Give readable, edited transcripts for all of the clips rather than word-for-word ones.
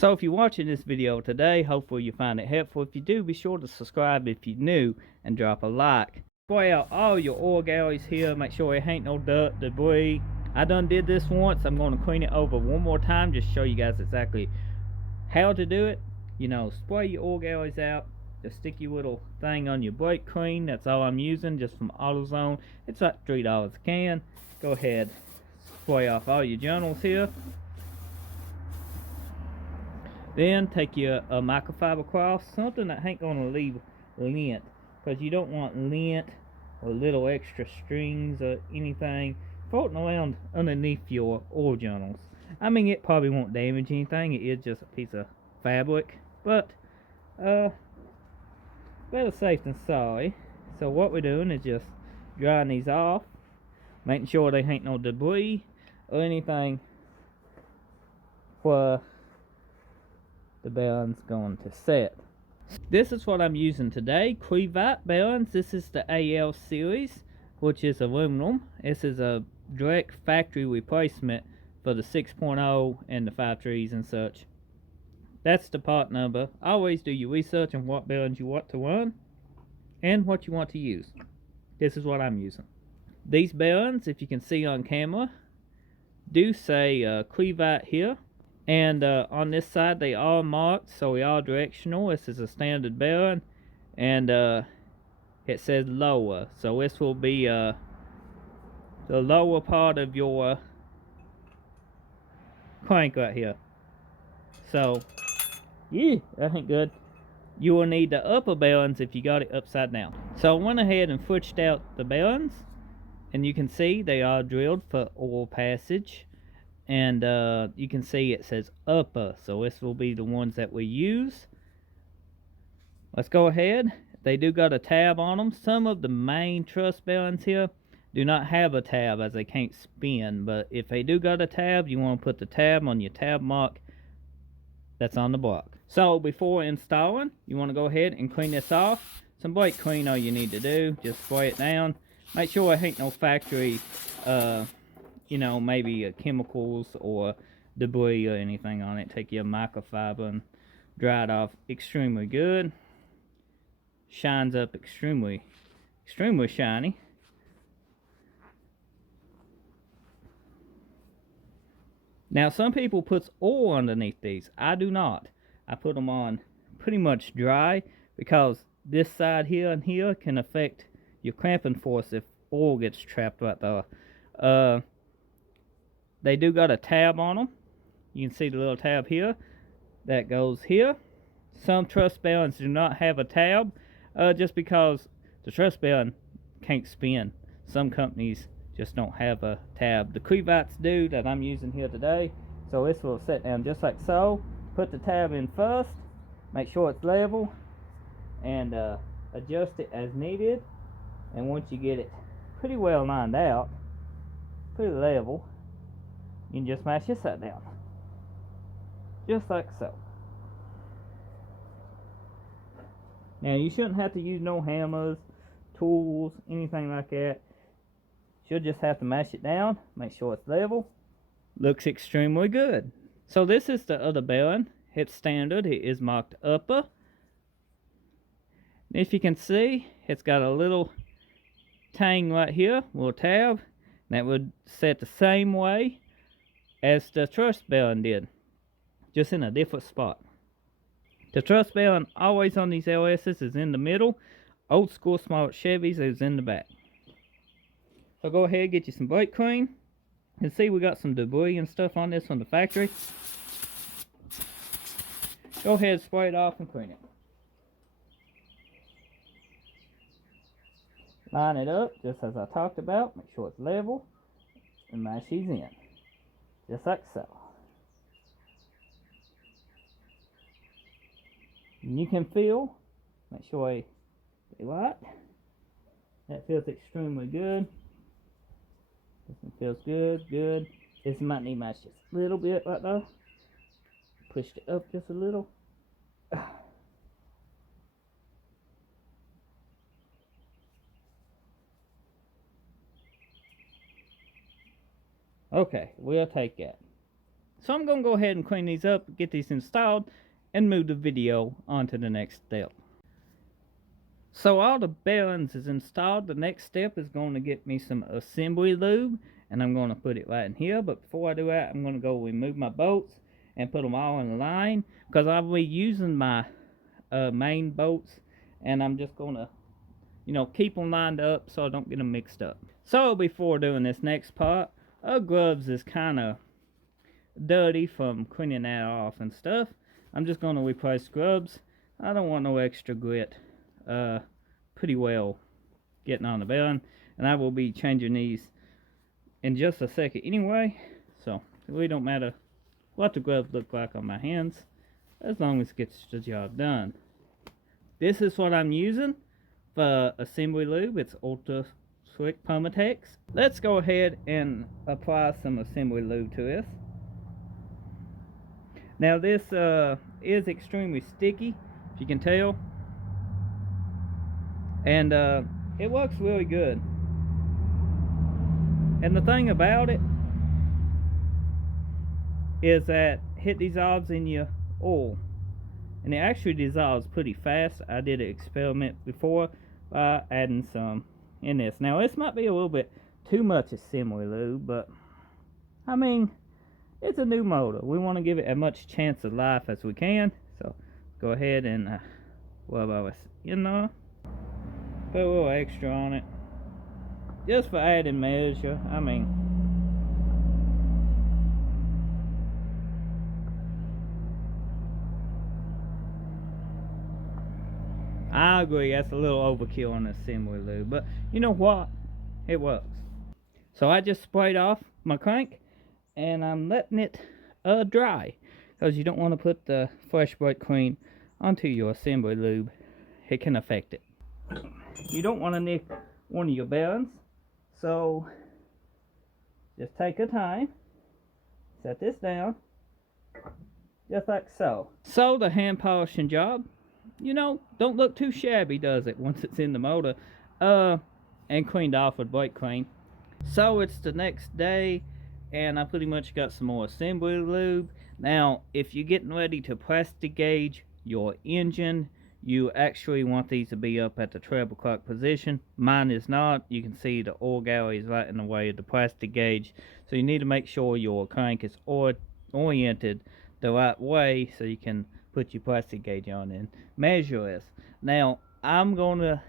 So if you're watching this video today, hopefully you find it helpful. If you do, be sure to subscribe if you're new and drop a like. Spray out all your oil galleys here. Make sure it ain't no dirt, debris. I done did this once. I'm going to clean it over one more time, just show you guys exactly how to do it. You know, spray your oil galleys out. Just stick your little thing on your brake clean. That's all I'm using, just from AutoZone. It's like $3 a can. Go ahead, spray off all your journals here. Then take your microfiber cloth, something that ain't gonna leave lint, because you don't want lint or little extra strings or anything floating around underneath your oil journals. I mean, it probably won't damage anything. It is just a piece of fabric, but better safe than sorry. So what we're doing is just drying these off, making sure there ain't no debris or anything where the bearing's going to set. This is what I'm using today, Crankshaft bearings. This is the AL series, which is aluminum. This is a direct factory replacement for the 6.0 and the 5.3s and such. That's the part number. Always do your research on what bearings you want to run and what you want to use. This is what I'm using. These bearings, if you can see on camera, do say Crankshaft here. And on this side they are marked, so we are directional. This is a standard bearing, and it says lower, so this will be the lower part of your crank right here. So yeah, that ain't good. You will need the upper bearings if you got it upside down. So I went ahead and switched out the bearings, and you can see they are drilled for oil passage. And you can see it says upper, so this will be the ones that we use. Let's go ahead. They do got a tab on them. Some of the main truss bearings here do not have a tab, as they can't spin, but if they do got a tab, you want to put the tab on your tab mark that's on the block. So before installing, you want to go ahead and clean this off. Some brake clean, all you need to do, just spray it down. Make sure it ain't no factory you know, maybe chemicals or debris or anything on it. Take your microfiber and dry it off extremely good. Shines up extremely shiny. Now some people put oil underneath these. I do not. I put them on pretty much dry, because this side here and here can affect your clamping force if oil gets trapped right there. They do got a tab on them. You can see the little tab here that goes here. Some truss bearings do not have a tab, just because the truss bearing can't spin. Some companies just don't have a tab. The Crankshaft's do that I'm using here today. So this will set down just like so. Put the tab in first. Make sure it's level, and adjust it as needed. And once you get it pretty well lined out, pretty level, you can just mash this side down, just like so. Now you shouldn't have to use no hammers, tools, anything like that. Should just have to mash it down, make sure it's level. Looks extremely good. So this is the other bearing. It's standard. It is marked upper. If you can see, it's got a little tang right here, little tab. That would set the same way as the truss bearing did, just in a different spot. The truss bearing always on these LS's is in the middle. Old school small Chevys is in the back. So go ahead, get you some brake clean. And see, we got some debris and stuff on this from the factory. Go ahead, spray it off and clean it. Line it up just as I talked about. Make sure it's level, and mash these in, just like so. And you can feel, make sure they light. That feels extremely good. This one feels good, good. This might need mashed just a little bit right there. Pushed it up just a little. Okay, we'll take that. So I'm going to go ahead and clean these up, get these installed, and move the video on to the next step. So all the bearings is installed. The next step is going to get me some assembly lube, and I'm going to put it right in here. But before I do that, I'm going to go remove my bolts and put them all in line, because I'll be using my main bolts, and I'm just going to, you know, keep them lined up so I don't get them mixed up. So before doing this next part, gloves is kind of dirty from cleaning that off and stuff. I'm just going to replace scrubs. I don't want no extra grit. Pretty well getting on the bearing, and I will be changing these in just a second anyway, so it really don't matter what the gloves look like on my hands as long as it gets the job done. This is what I'm using for assembly lube. It's Ultra Slick Permatex. Let's go ahead and apply some assembly lube to this. Now this is extremely sticky, if you can tell, and it works really good. And the thing about it is that it dissolves in your oil, and it actually dissolves pretty fast. I did an experiment before by adding some in this. Now this might be a little bit too much assembly lube, but I mean, it's a new motor. We want to give it as much chance of life as we can. So go ahead and put a little extra on it, just for added measure. I mean, I agree, that's a little overkill on assembly lube, but you know what? It works. So I just sprayed off my crank, and I'm letting it dry, because you don't want to put the fresh brake clean onto your assembly lube. It can affect it. You don't want to nick one of your bearings, so just take your time, set this down, just like so. So the hand polishing job, you know, don't look too shabby, does it, once it's in the motor and cleaned off with brake clean. So it's the next day, and I pretty much got some more assembly lube. Now if you're getting ready to plastic gauge your engine, you actually want these to be up at the treble clock position. Mine is not. You can see the oil galley is right in the way of the plastic gauge, so you need to make sure your crank is oriented the right way so you can put your plastic gauge on and measure this. Now I'm gonna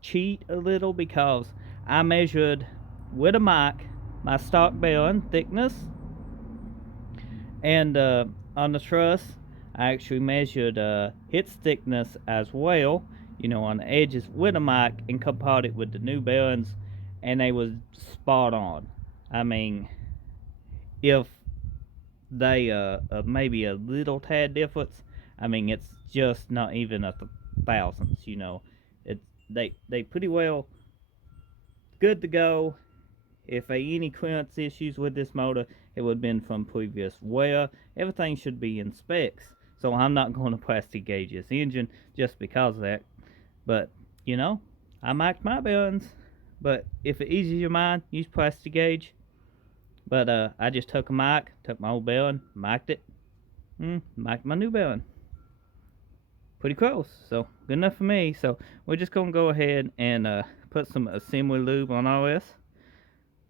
cheat a little, because I measured with a mic my stock bearing thickness, and on the truss I actually measured its thickness as well, you know, on the edges with a mic, and compared it with the new bearings, and they was spot on. I mean, if they maybe a little tad difference, I mean, it's just not even a thousandths, you know. They pretty well good to go. If any clearance issues with this motor, it would have been from previous wear. Everything should be in specs. So I'm not going to plastic gauge this engine just because of that. But, you know, I mic'd my bearings. But if it eases your mind, use plastic gauge. But I just took a mic, took my old bearing, mic'd it. Mic'd my new bearing. Pretty close. So, good enough for me. So, we're just going to go ahead and put some assembly lube on all this,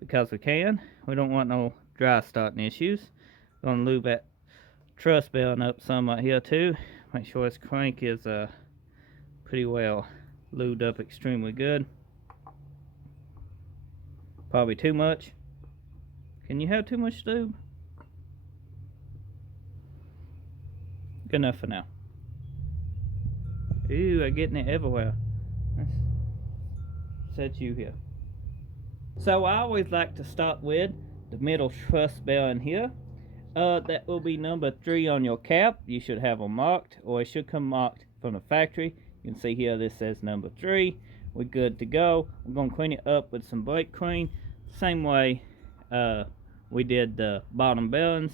because we can. We don't want no dry starting issues. Gonna lube that truss bearing up some right here too. Make sure this crank is pretty well lubed up extremely good. Probably too much. Can you have too much lube? Good enough for now. Ooh, I'm getting it everywhere. Let's set you here. So I always like to start with the middle truss bearing here. That will be number 3 on your cap. You should have them marked, or it should come marked from the factory. You can see here this says number 3. We're good to go. We're going to clean it up with some brake clean, same way we did the bottom bearings,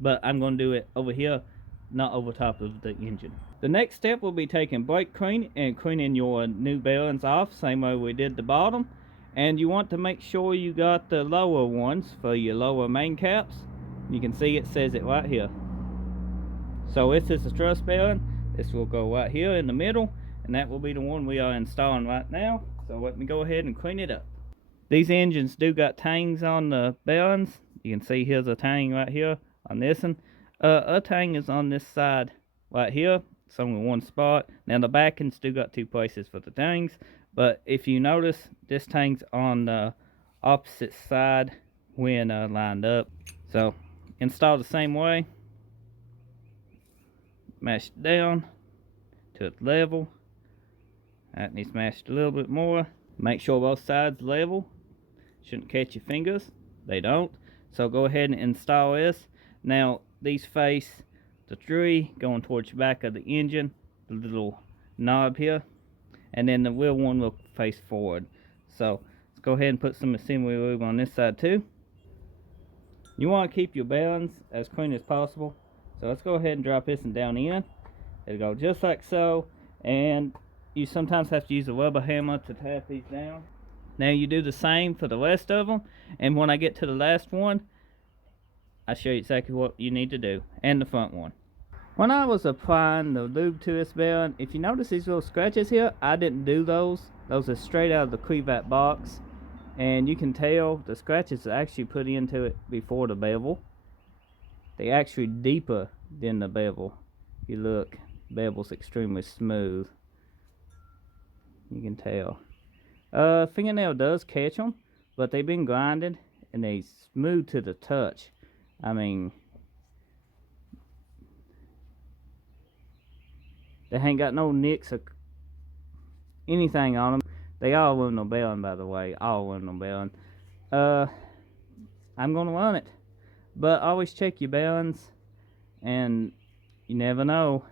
but I'm going to do it over here, not over top of the engine. The next step will be taking brake clean and cleaning your new bearings off, same way we did the bottom. And you want to make sure you got the lower ones for your lower main caps. You can see it says it right here. So this is the truss bearing. This will go right here in the middle, and that will be the one we are installing right now. So let me go ahead and clean it up. These engines do got tangs on the bearings. You can see here's a tang right here on this one. A tang is on this side right here. It's only one spot. Now the backings do got two places for the tangs, but if you notice, this tang's on the opposite side when lined up. So install the same way. Mash it down to its level. That needs mashed a little bit more. Make sure both sides level. Shouldn't catch your fingers. They don't. So go ahead and install this. Now these face the tree going towards the back of the engine, the little knob here, and then the wheel one will face forward. So let's go ahead and put some assembly lube on this side too. You want to keep your bearings as clean as possible. So let's go ahead and drop this one down in. It'll go just like so, and you sometimes have to use a rubber hammer to tap these down. Now you do the same for the rest of them, and when I get to the last one, I'll show you exactly what you need to do, and the front one. When I was applying the lube to this bearing, if you notice these little scratches here, I didn't do those. Those are straight out of the Crankshaft box, and you can tell the scratches are actually put into it before the bevel. They actually deeper than the bevel. If you look, the bevel's extremely smooth. You can tell. Fingernail does catch them, but they've been grinded and they smooth to the touch. I mean, they ain't got no nicks or anything on them. They all aluminum bearing, by the way, all aluminum bearing. I'm gonna run it, but always check your bearings, and you never know.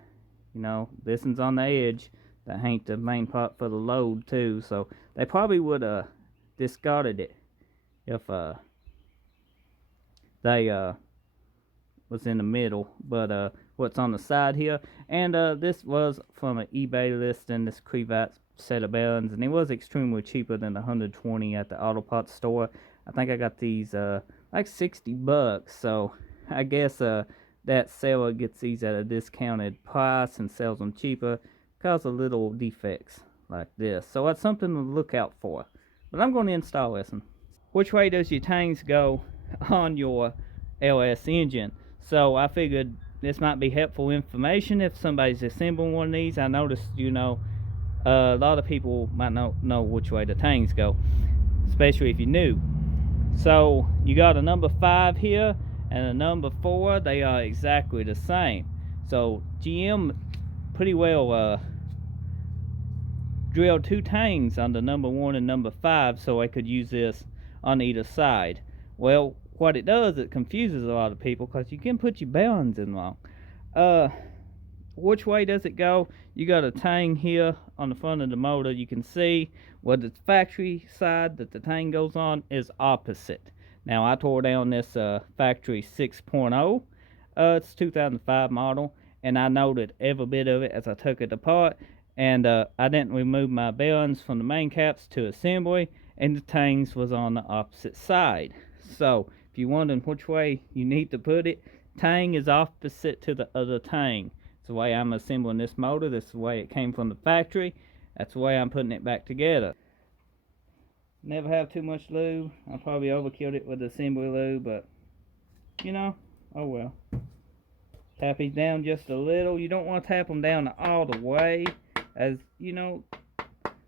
You know, this one's on the edge. That ain't the main part for the load too, so they probably would have discarded it if they was in the middle. But what's on the side here, and this was from an eBay listing, this Crankshaft set of bearings, and it was extremely cheaper than the 120 at the auto parts store. I think I got these like $60, so I guess that seller gets these at a discounted price and sells them cheaper because of little defects like this. So that's something to look out for. But I'm going to install this one. Which way does your tangs go on your LS engine? So I figured this might be helpful information if somebody's assembling one of these. I noticed, you know, a lot of people might not know which way the tangs go, especially if you're new. So you got a number 5 here and a number 4. They are exactly the same. So GM pretty well drilled 2 tangs on the number 1 and number 5 so I could use this on either side. Well, what it does, it confuses a lot of people because you can put your bearings in wrong. Which way does it go? You got a tang here on the front of the motor. You can see where the factory side that the tang goes on is opposite. Now I tore down this factory 6.0. It's 2005 model, and I noted every bit of it as I took it apart. And I didn't remove my bearings from the main caps to assembly, and the tangs was on the opposite side. So if you're wondering which way you need to put it, tang is opposite to the other tang. It's the way I'm assembling this motor. This is the way it came from the factory. That's the way I'm putting it back together. Never have too much lube. I probably overkilled it with the assembly lube, but you know, oh well. Tap these down just a little. You don't want to tap them down all the way, as you know,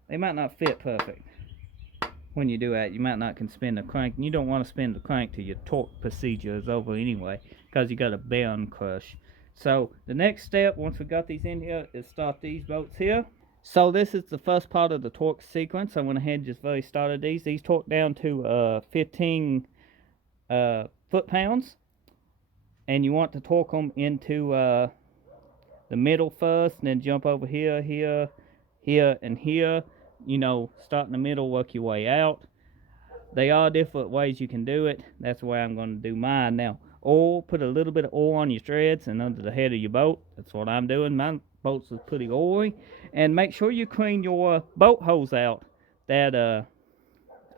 they might not fit perfect. When you do that, you might not can spin the crank, and you don't want to spin the crank till your torque procedure is over anyway, because you got a bearing crush. So the next step, once we got these in here, is start these bolts here. So this is the first part of the torque sequence. I went ahead and just very started these. These torque down to 15 foot-pounds. And you want to torque them into the middle first, and then jump over here, here, here, and here. You know, start in the middle, work your way out. They are different ways you can do it. That's the way I'm going to do mine. Now, oil, put a little bit of oil on your threads and under the head of your boat. That's what I'm doing. My boats is pretty oily. And make sure you clean your boat hose out. That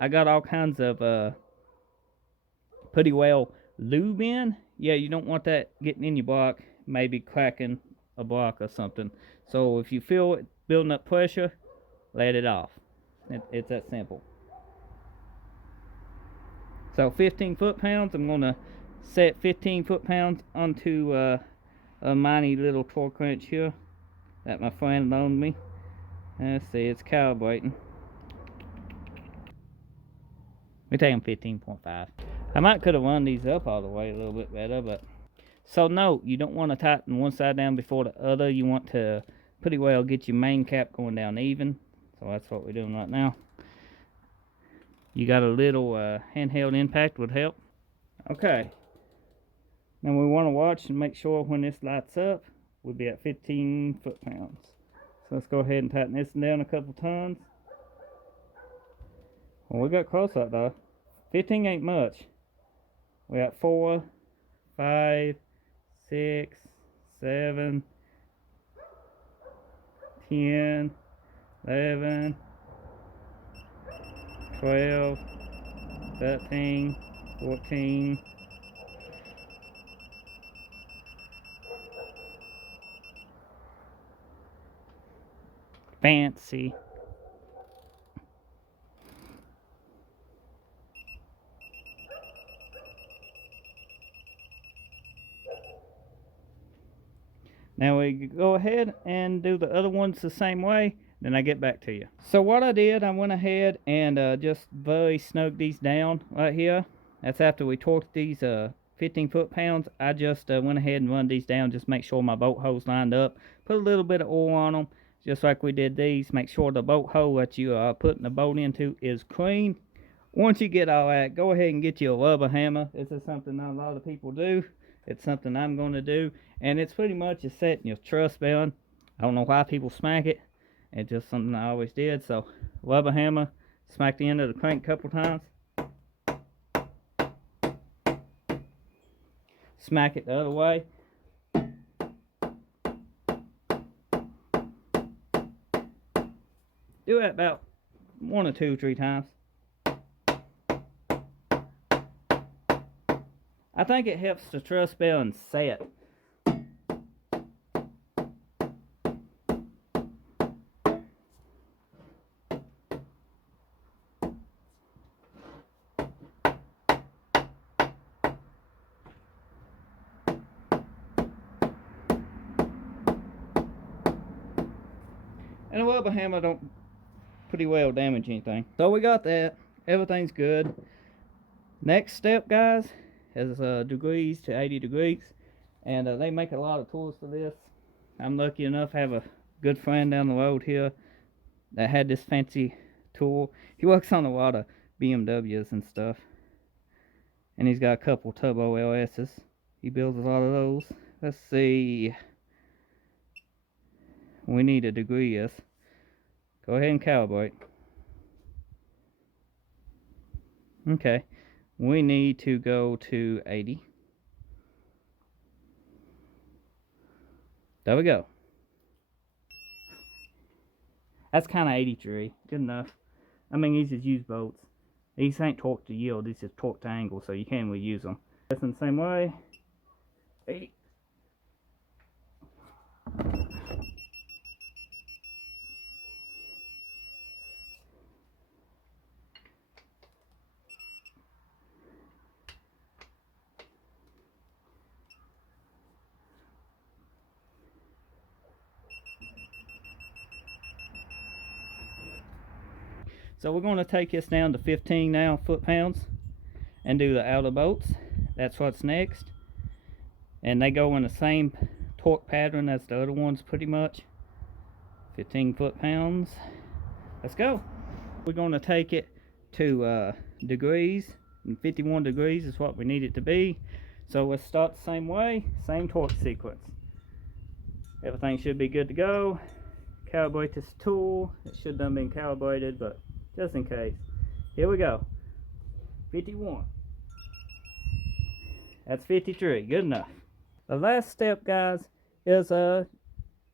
I got all kinds of pretty well lube in. yeah, you don't want that getting in your block, maybe cracking a block or something. So if you feel it building up pressure, let it off. It's that simple. So 15 foot-pounds, I'm going to set 15 foot-pounds onto a mighty little torque wrench here that my friend loaned me. Let's see, it's calibrating. We take them 15.5. I might could have run these up all the way a little bit better, but so note, you don't want to tighten one side down before the other. You want to pretty well get your main cap going down even. So that's what we're doing right now. You got a little handheld impact would help. Okay. Now we want to watch and make sure when this lights up, we'll be at 15 foot-pounds. So let's go ahead and tighten this down a couple tons. Well, we got close up though. 15 ain't much. We got 4, 5, 6, 7, 10, 11, 12, 13, 14. Fancy. Now we go ahead and do the other ones the same way, then I get back to you. So what I did, I went ahead and just very snug these down right here. That's after we torqued these 15 foot-pounds. I just went ahead and run these down, just make sure my bolt holes lined up. Put a little bit of oil on them, just like we did these. Make sure the bolt hole that you are putting the bolt into is clean. Once you get all that, go ahead and get you a rubber hammer. This is something not a lot of people do. It's something I'm going to do, and it's pretty much just setting your truss bearing. I don't know why people smack it. It's just something I always did. So rubber hammer, smack the end of the crank a couple times. Smack it the other way. Do that about 1 or 2 or 3 times. I think it helps the truss bearing set. And a rubber hammer don't pretty well damage anything. So we got that. Everything's good. Next step, guys, is degrees to 80 degrees. And they make a lot of tools for this. I'm lucky enough to have a good friend down the road here that had this fancy tool. He works on a lot of BMWs and stuff. And he's got a couple turbo LSs. He builds a lot of those. Let's see. We need a degree, yes. Go ahead and calibrate. Okay. We need to go to 80. There we go. That's kind of 83. Good enough. I mean, these is used bolts. These ain't torque to yield. These is torque to angle, so you can't reuse them. That's in the same way. 8. So we're going to take this down to 15 now foot-pounds and do the outer bolts. That's what's next. And they go in the same torque pattern as the other ones pretty much. 15 foot-pounds. Let's go. We're going to take it to degrees, and 51 degrees is what we need it to be. So let's start the same way, same torque sequence. Everything should be good to go. Calibrate this tool. It should have been calibrated, but just in case. Here we go. 51. That's 53. Good enough. The last step, guys, is the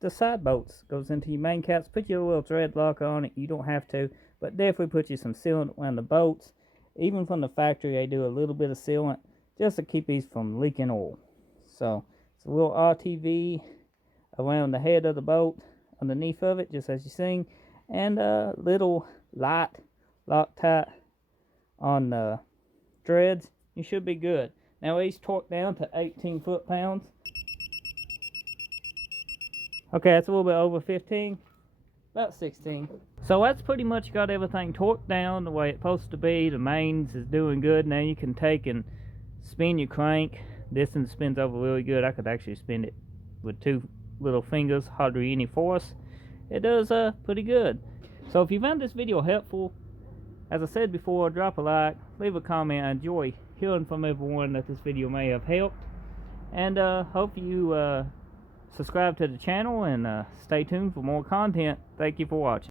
side bolts. Goes into your main caps. Put your little thread lock on it. You don't have to, but definitely put you some sealant around the bolts. Even from the factory, they do a little bit of sealant just to keep these from leaking oil. So it's a little RTV around the head of the boat, underneath of it, just as you seen, and a little light Loctite on the threads. You should be good. Now he's torqued down to 18 foot-pounds. Okay, that's a little bit over 15, about 16. So that's pretty much got everything torqued down the way it's supposed to be. The mains is doing good. Now you can take and spin your crank. This one spins over really good. I could actually spin it with 2 little fingers, hardly any force. It does pretty good. So if you found this video helpful, as I said before, drop a like, leave a comment. I enjoy hearing from everyone that this video may have helped. And hope you subscribe to the channel and stay tuned for more content. Thank you for watching.